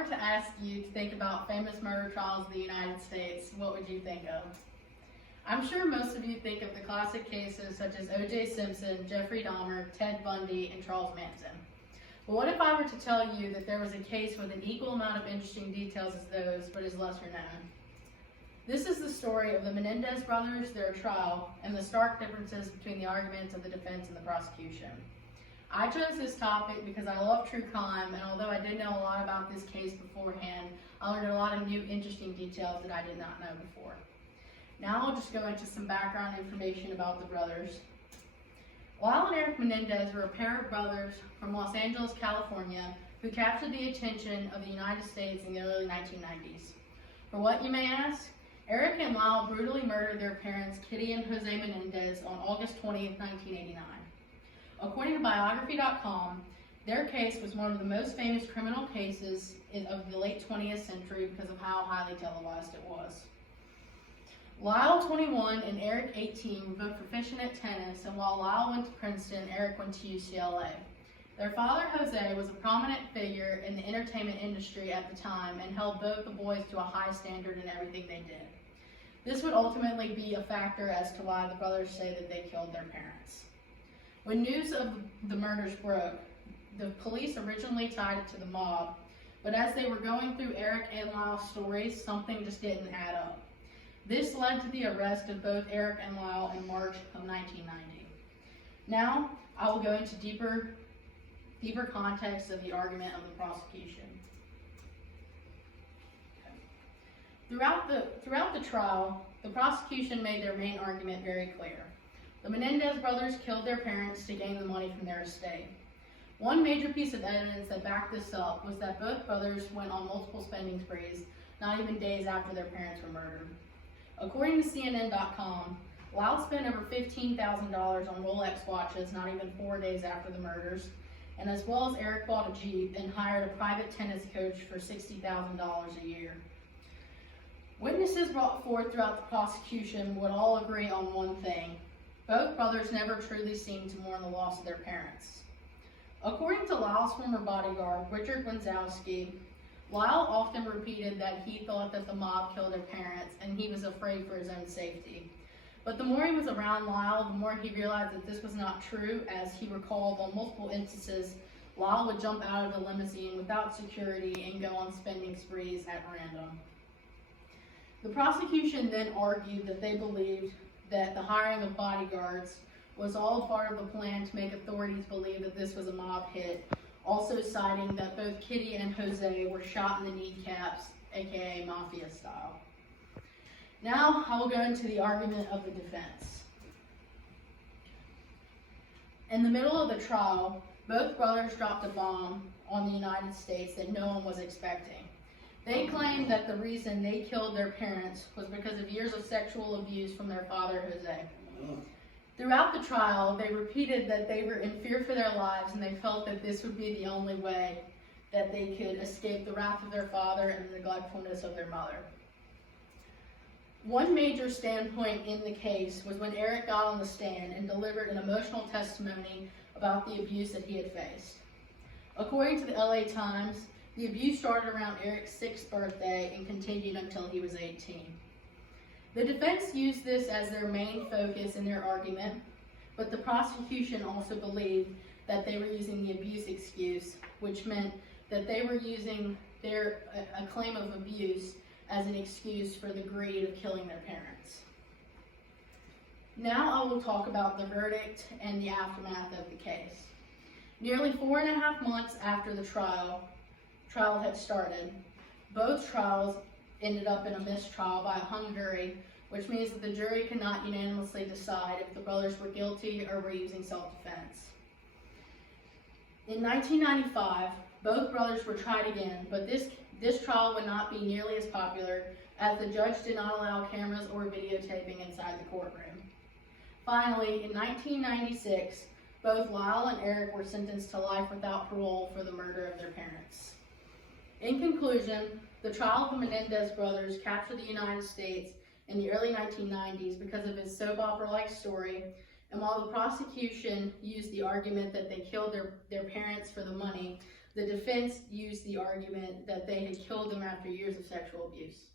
were to ask you to think about famous murder trials in the United States, what would you think of? I'm sure most of you think of the classic cases such as O.J. Simpson, Jeffrey Dahmer, Ted Bundy, and Charles Manson. But what if I were to tell you that there was a case with an equal amount of interesting details as those, but is lesser known? This is the story of the Menendez brothers, their trial, and the stark differences between the arguments of the defense and the prosecution. I chose this topic because I love true crime, and although I did know a lot about this case beforehand, I learned a lot of new interesting details that I did not know before. Now I'll just go into some background information about the brothers. Lyle and Eric Menendez were a pair of brothers from Los Angeles, California, who captured the attention of the United States in the early 1990s. For what, you may ask? Eric and Lyle brutally murdered their parents, Kitty and Jose Menendez, on August 20th, 1989. According to Biography.com, their case was one of the most famous criminal cases of the late 20th century because of how highly televised it was. Lyle, 21, and Eric, 18, were both proficient at tennis, and while Lyle went to Princeton, Eric went to UCLA. Their father, Jose, was a prominent figure in the entertainment industry at the time and held both the boys to a high standard in everything they did. This would ultimately be a factor as to why the brothers say that they killed their parents. When news of the murders broke, the police originally tied it to the mob, but as they were going through Eric and Lyle's stories, something just didn't add up. This led to the arrest of both Eric and Lyle in March of 1990. Now, I will go into deeper context of the argument of the prosecution. Throughout the trial, the prosecution made their main argument very clear. The Menendez brothers killed their parents to gain the money from their estate. One major piece of evidence that backed this up was that both brothers went on multiple spending sprees, not even days after their parents were murdered. According to CNN.com, Lyle spent over $15,000 on Rolex watches not even 4 days after the murders, and as well as Eric bought a Jeep and hired a private tennis coach for $60,000 a year. Witnesses brought forth throughout the prosecution would all agree on one thing. Both brothers never truly seemed to mourn the loss of their parents. According to Lyle's former bodyguard, Richard Wenzowski, Lyle often repeated that he thought that the mob killed their parents and he was afraid for his own safety. But the more he was around Lyle, the more he realized that this was not true, as he recalled on multiple instances Lyle would jump out of the limousine without security and go on spending sprees at random. The prosecution then argued that they believed that the hiring of bodyguards was all part of the plan to make authorities believe that this was a mob hit, also citing that both Kitty and Jose were shot in the kneecaps, aka mafia style. Now I will go into the argument of the defense. In the middle of the trial, both brothers dropped a bomb on the United States that no one was expecting. They claimed that the reason they killed their parents was because of years of sexual abuse from their father, Jose. Throughout the trial, they repeated that they were in fear for their lives and they felt that this would be the only way that they could escape the wrath of their father and the neglectfulness of their mother. One major standpoint in the case was when Eric got on the stand and delivered an emotional testimony about the abuse that he had faced. According to the LA Times, the abuse started around Eric's 6th birthday and continued until he was 18. The defense used this as their main focus in their argument, but the prosecution also believed that they were using the abuse excuse, which meant that they were using a claim of abuse as an excuse for the greed of killing their parents. Now I will talk about the verdict and the aftermath of the case. Nearly 4.5 months after the trial had started, both trials ended up in a mistrial by a hung jury, which means that the jury could not unanimously decide if the brothers were guilty or were using self-defense. In 1995, both brothers were tried again, but this trial would not be nearly as popular as the judge did not allow cameras or videotaping inside the courtroom. Finally, in 1996, both Lyle and Eric were sentenced to life without parole for the murder of their parents. In conclusion, the trial of the Menendez brothers captured the United States in the early 1990s because of its soap opera-like story, and while the prosecution used the argument that they killed their parents for the money, The defense used the argument that they had killed him after years of sexual abuse.